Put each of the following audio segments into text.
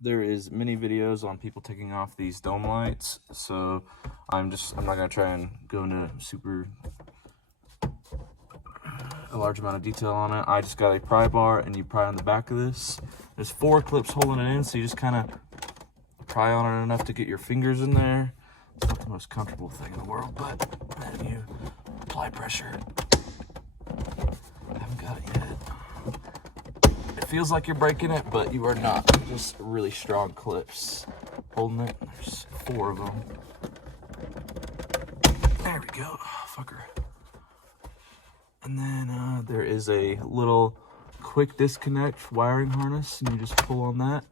there is many videos on people taking off these dome lights, so I'm not gonna try and go into a large amount of detail on it. I just got a pry bar, and you pry on the back of this. There's 4 clips holding it in, so you just kind of pry on it enough to get your fingers in there. It's not the most comfortable thing in the world, but then you apply pressure. I haven't got it yet. It feels like you're breaking it, but you are not. Just really strong clips holding it. There's 4 of them. There we go. Oh, fucker. And then there is a little quick disconnect wiring harness, and you just pull on that,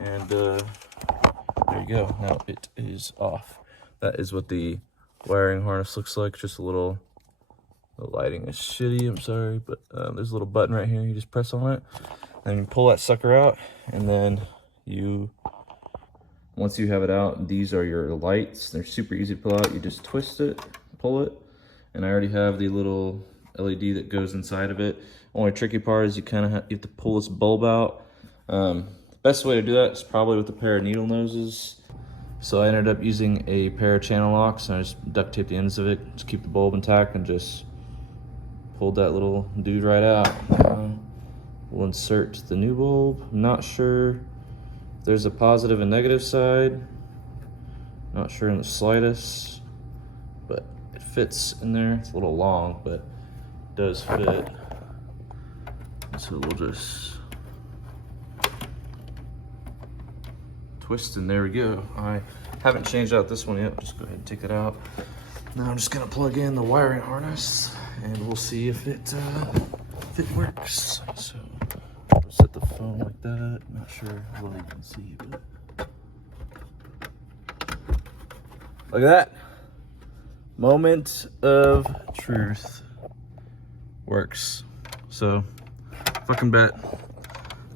and there you go. Now it is off. That is what the wiring harness looks like. Just a little, the lighting is shitty, I'm sorry, but there's a little button right here. You just press on it, and you pull that sucker out, and then once you have it out, these are your lights. They're super easy to pull out. You just twist it, pull it, and I already have the little LED that goes inside of it. Only tricky part is you have to pull this bulb out. The best way to do that is probably with a pair of needle noses. So I ended up using a pair of channel locks, and I just duct taped the ends of it to keep the bulb intact, and just pulled that little dude right out. We'll insert the new bulb. I'm not sure if there's a positive and negative side. Not sure in the slightest, but it fits in there. It's a little long, but it does fit. So we'll just twist, and there we go. I haven't changed out this one yet. Just go ahead and take it out. Now I'm just gonna plug in the wiring harness, and we'll see if it works. So set the phone like that. Not sure how well you can see, but look at that. Moment of truth. Works. So fucking bet.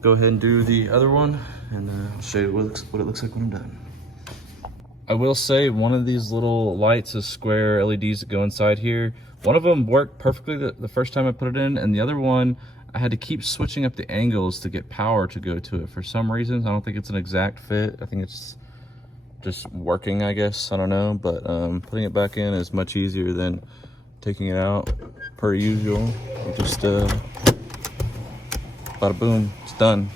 Go ahead and do the other one, and I'll show you what it looks like when I'm done. I will say one of these little lights is square LEDs that go inside here. One of them worked perfectly the first time I put it in, and the other one I had to keep switching up the angles to get power to go to it. For some reasons, I don't think it's an exact fit. I think it's just working, I guess. I don't know, but putting it back in is much easier than taking it out per usual. Just bada boom, it's done.